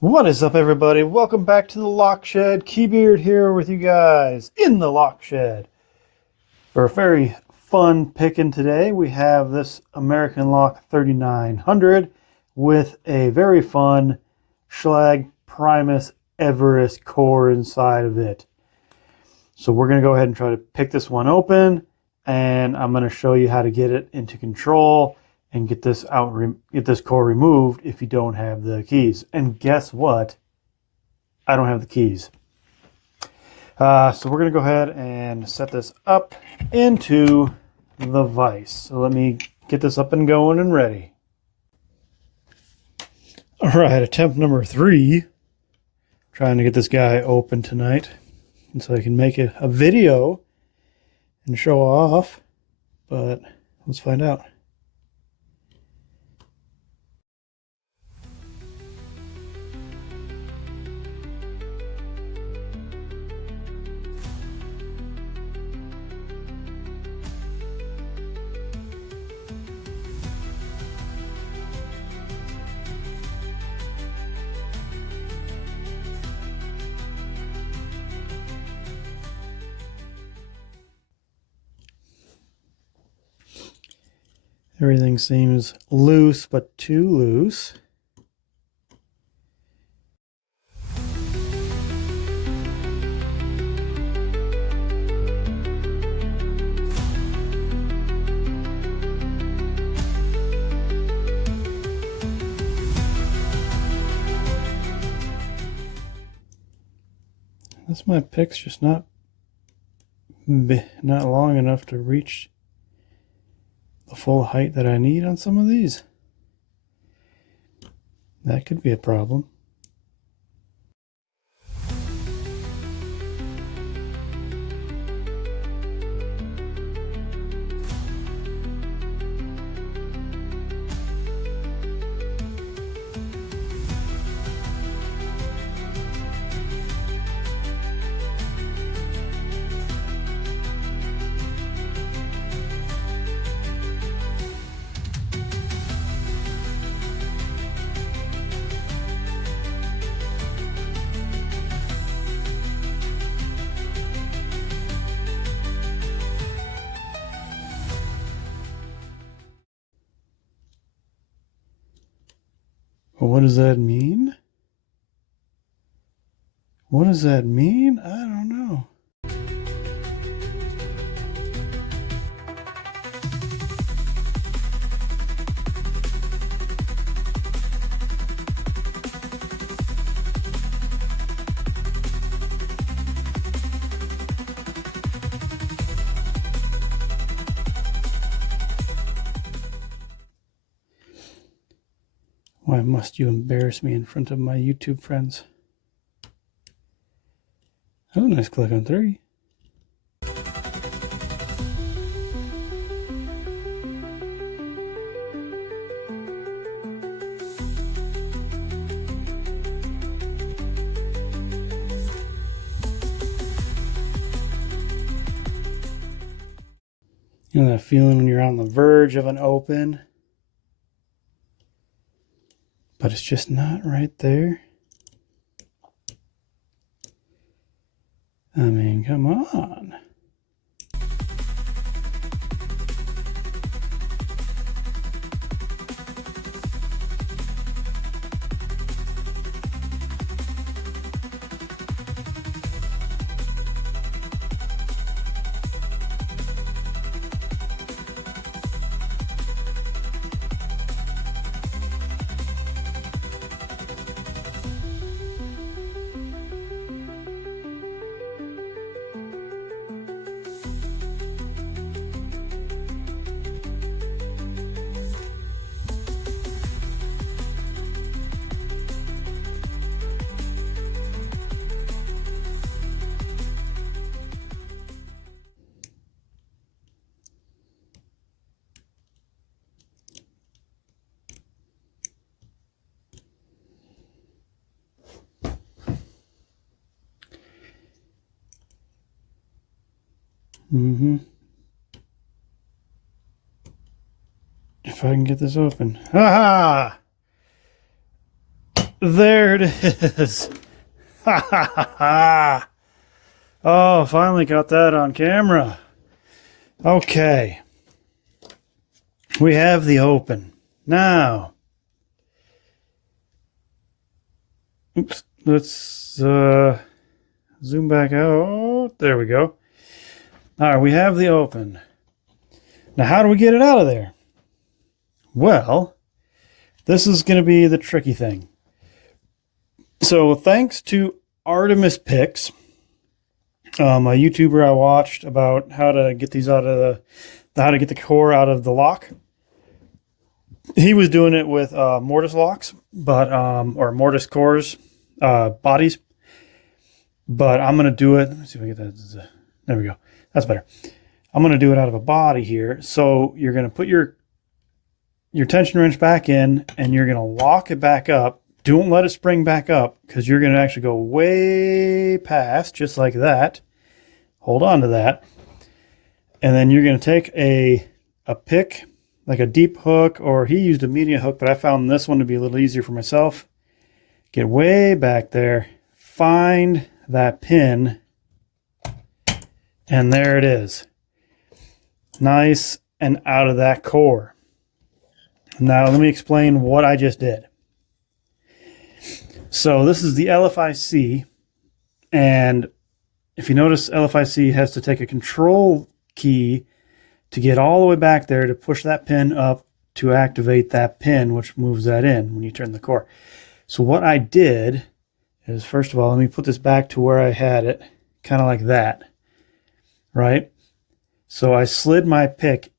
What is up, everybody? Welcome back to the Lock Shed. Keybeard here with you guys in the Lock Shed. For a very fun picking today, we have this American Lock 3900 with a very fun Schalge Primus Everest core inside of it. So we're going to go ahead and try to pick this one open, and I'm going to show you how to get it into control and get this out, get this core removed if you don't have the keys. And guess what? I don't have the keys. So we're going to go ahead and set this up into the vise. So let me get this up and going and ready. All right, attempt number 3. Trying to get this guy open tonight, and so I can make a video and show off, but let's find out. Everything seems loose, but too loose. That's my pick's just not long enough to reach the full height that I need on some of these. That could be a problem. Well, what does that mean? What does that mean? I don't know. Why must you embarrass me in front of my YouTube friends? That was a nice click on 3. You know that feeling when you're on the verge of an open, but it's just not right there? I mean, come on. If I can get this open. Ha ha! There it is. Ha ha ha ha. Oh, finally got that on camera. Okay. We have the open. Now, oops, let's zoom back out. Oh, there we go. All right, we have the open. Now, how do we get it out of there? Well, this is going to be the tricky thing. So, thanks to Artemis Picks, a YouTuber I watched about how to get these out of how to get the core out of the lock. He was doing it with mortise locks, but or mortise cores, bodies. But I'm gonna do it. Let me see if I get that. There we go. That's better. I'm gonna do it out of a body here. So you're gonna put your tension wrench back in, and you're gonna lock it back up. Don't let it spring back up, because you're gonna actually go way past, just like that. Hold on to that, and then you're gonna take a pick, like a deep hook, or he used a medium hook, but I found this one to be a little easier for myself. Get way back there, find that pin, and there it is. Nice and out of that core. Now let me explain what I just did. So this is the LFIC, and if you notice, LFIC has to take a control key to get all the way back there to push that pin up to activate that pin, which moves that in when you turn the core. So what I did is, first of all, let me put this back to where I had it, kind of like that, right? So I slid my pick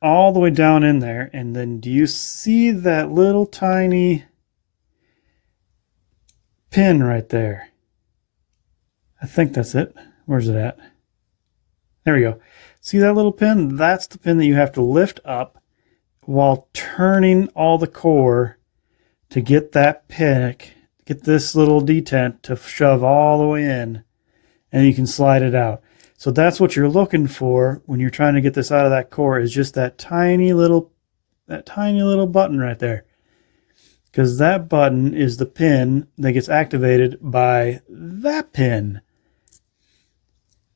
all the way down in there, and then do you see that little tiny pin right there? I think that's it. Where's it at? There we go. See that little pin? That's the pin that you have to lift up while turning all the core to get that pick, get this little detent to shove all the way in, and you can slide it out. So that's what you're looking for when you're trying to get this out of that core, is just that tiny little button right there. Because that button is the pin that gets activated by that pin.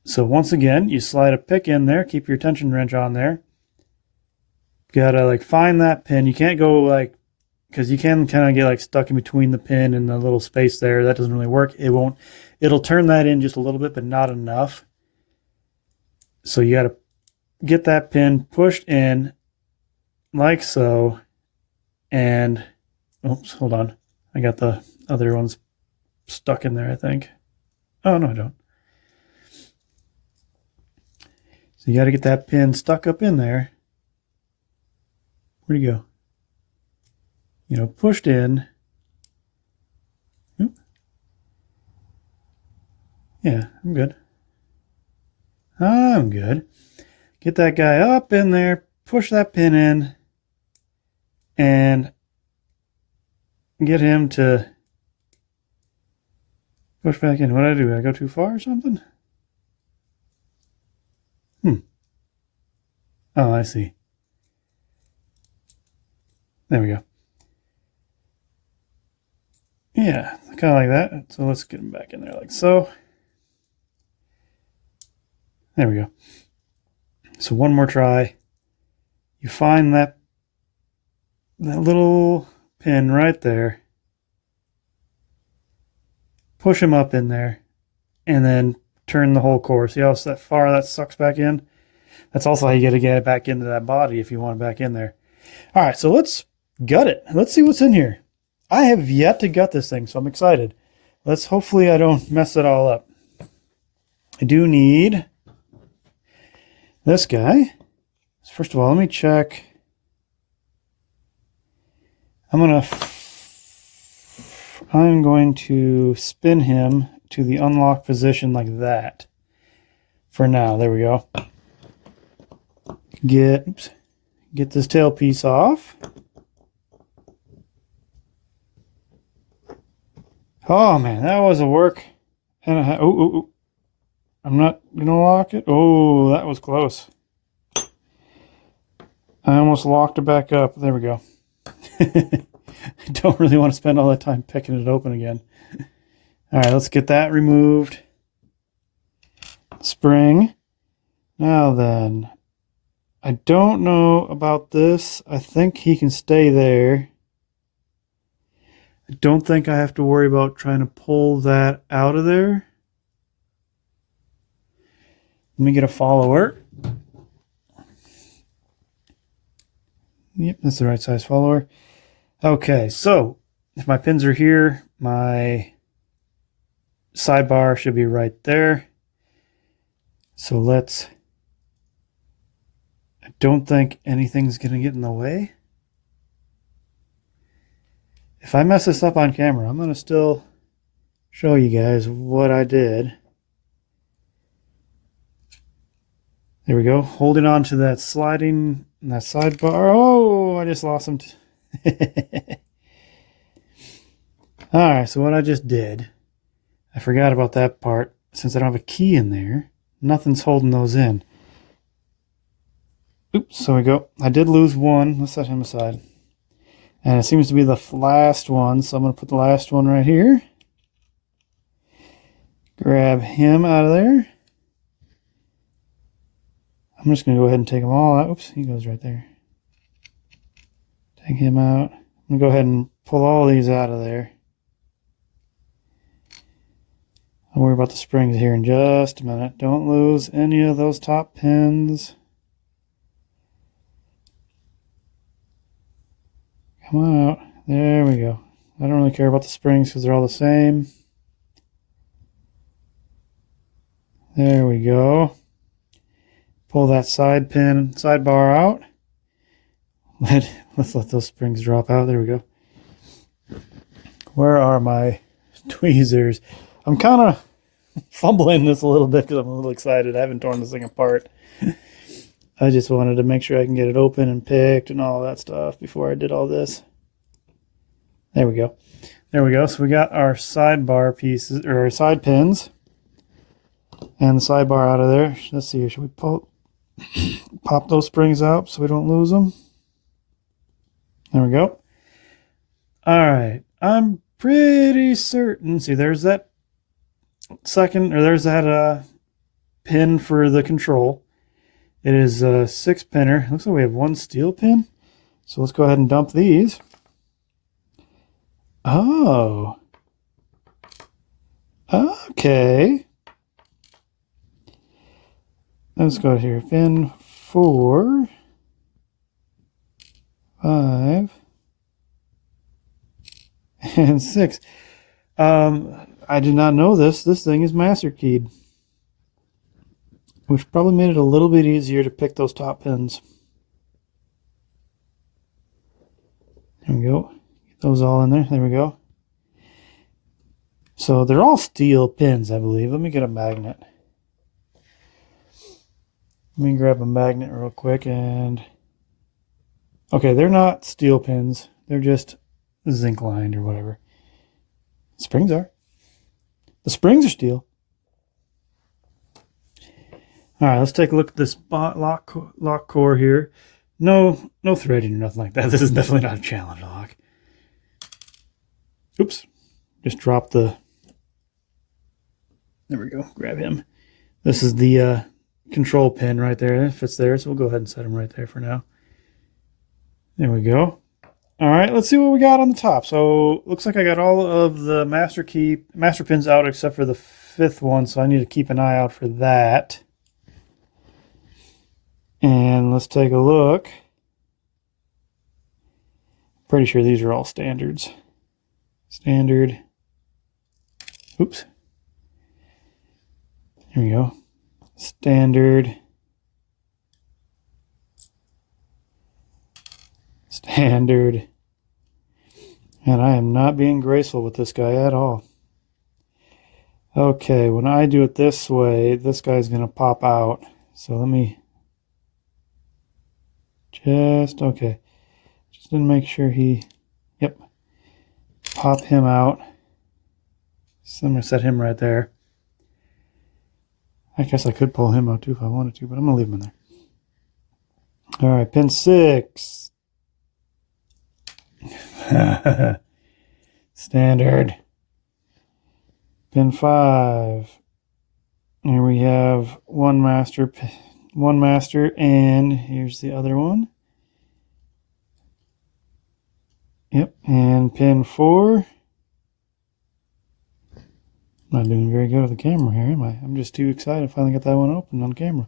So once again, you slide a pick in there, keep your tension wrench on there. You gotta like find that pin. You can't go like, because you can kind of get like stuck in between the pin and the little space there. That doesn't really work. It'll turn that in just a little bit, but not enough. So you gotta get that pin pushed in like so. And, oops, hold on. I got the other ones stuck in there, I think. Oh, no, I don't. So you got to get that pin stuck up in there. Where'd you go? You know, pushed in. Oop. Yeah, I'm good. I'm good. Get that guy up in there, push that pin in, and get him to push back in. What did I do? Did I go too far or something? Oh, I see. There we go. Yeah, kind of like that. So let's get him back in there like so. There we go. So one more try. You find that little pin right there. Push him up in there, and then turn the whole core. See how far that sucks back in? That's also how you get to get it back into that body if you want it back in there. All right, so let's gut it. Let's see what's in here. I have yet to gut this thing, so I'm excited. Hopefully I don't mess it all up. I do need this guy. First of all, let me check. I'm going to spin him to the unlock position like that. For now, there we go. Get this tailpiece off. Oh man, that was a work. And I'm not gonna lock it. Oh, that was close. I almost locked it back up. There we go. I don't really want to spend all that time picking it open again. All right, let's get that removed. Spring. Now then, I don't know about this. I think he can stay there. I don't think I have to worry about trying to pull that out of there. Let me get a follower. Yep, that's the right size follower. Okay, so if my pins are here, my sidebar should be right there. So I don't think anything's going to get in the way. If I mess this up on camera, I'm going to still show you guys what I did. There we go. Holding on to that sliding, that sidebar. Oh, I just lost him. All right, so what I just did, I forgot about that part. Since I don't have a key in there, nothing's holding those in. Oops, so we go. I did lose one. Let's set him aside. And it seems to be the last one, so I'm going to put the last one right here. Grab him out of there. I'm just going to go ahead and take them all out. Oops, he goes right there. Take him out. I'm going to go ahead and pull all these out of there. I'll worry about the springs here in just a minute. Don't lose any of those top pins. Come on out. There we go. I don't really care about the springs because they're all the same. There we go. Pull that sidebar out. Let's let those springs drop out. There we go. Where are my tweezers? I'm kind of fumbling this a little bit because I'm a little excited. I haven't torn this thing apart. I just wanted to make sure I can get it open and picked and all that stuff before I did all this. There we go. There we go. So we got our sidebar pieces, or our side pins, and the sidebar out of there. Let's see here. Should we pop those springs out so we don't lose them? There we go. All right. I'm pretty certain. See, there's that there's that pin for the control. It is a 6-pinner. Looks like we have one steel pin. So let's go ahead and dump these. Oh. Okay. Let's go here. Pin 4, 5, and 6. I did not know this. This thing is master keyed, which probably made it a little bit easier to pick those top pins. There we go. Get those all in there. There we go. So they're all steel pins, I believe. Let me get a magnet. Let me grab a magnet real quick and... Okay, they're not steel pins. They're just zinc lined or whatever. Springs are. The springs are steel. All right, let's take a look at this lock core here. No threading or nothing like that. This is definitely not a challenge lock. Oops. Just dropped the... There we go. Grab him. This is the control pin right there. It fits there, so we'll go ahead and set him right there for now. There we go. All right, let's see what we got on the top. So looks like I got all of the master pins out except for the 5th one, so I need to keep an eye out for that. And let's take a look. Pretty sure these are all standards. Standard. Oops. Here we go. Standard. Standard. And I am not being graceful with this guy at all. Okay, when I do it this way, this guy's going to pop out. So let me okay. Just didn't make sure yep. Pop him out. So I'm going to set him right there. I guess I could pull him out too if I wanted to, but I'm going to leave him in there. All right, pin 6. Standard. Pin 5. Here we have one master, and here's the other one. Yep, and pin 4. I'm not doing very good with the camera here, am I? I'm just too excited. I finally got that one open on camera.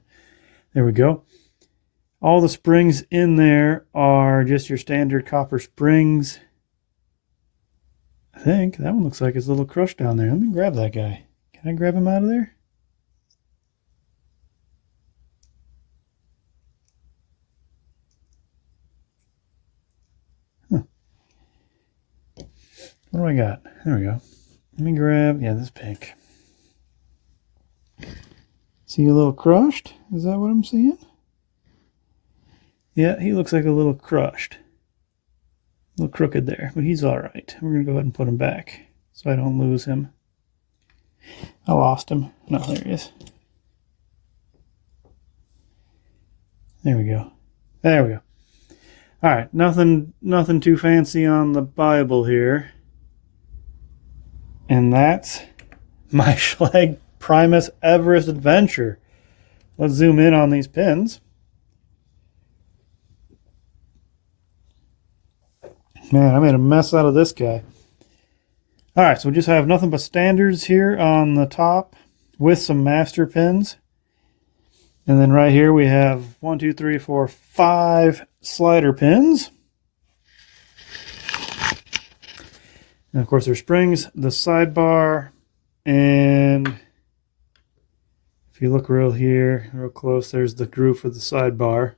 There we go. All the springs in there are just your standard copper springs. I think that one looks like it's a little crushed down there. Let me grab that guy. Can I grab him out of there? Huh. What do I got? There we go. Let me grab, yeah, this pink. See a little crushed? Is that what I'm seeing? Yeah, he looks like a little crushed. A little crooked there, but he's all right. We're going to go ahead and put him back so I don't lose him. I lost him. No, there he is. There we go. There we go. All right, nothing too fancy on the Bible here. And that's my Schalge Primus Everest adventure. Let's zoom in on these pins. Man, I made a mess out of this guy. All right, so we just have nothing but standards here on the top with some master pins. And then right here we have 1, 2, 3, 4, 5 slider pins. And of course there's springs, the sidebar, and if you look real close, there's the groove for the sidebar.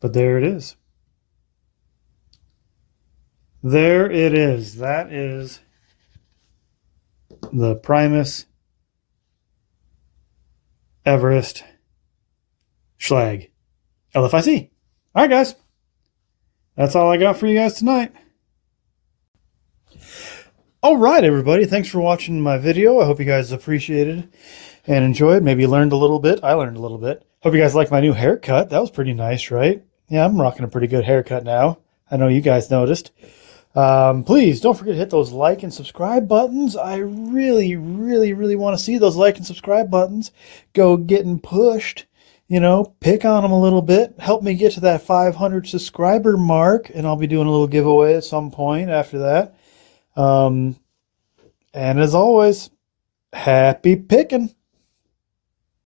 But there it is. There it is. That is the Primus Everest Schalge LFIC. All right, guys. That's all I got for you guys tonight. All right, everybody. Thanks for watching my video. I hope you guys appreciated and enjoyed. Maybe you learned a little bit. I learned a little bit. Hope you guys liked my new haircut. That was pretty nice, right? Yeah, I'm rocking a pretty good haircut now. I know you guys noticed. Please don't forget to hit those like and subscribe buttons. I really want to see those like and subscribe buttons go getting pushed. You know, pick on them a little bit. Help me get to that 500 subscriber mark, and I'll be doing a little giveaway at some point after that. And as always, happy picking.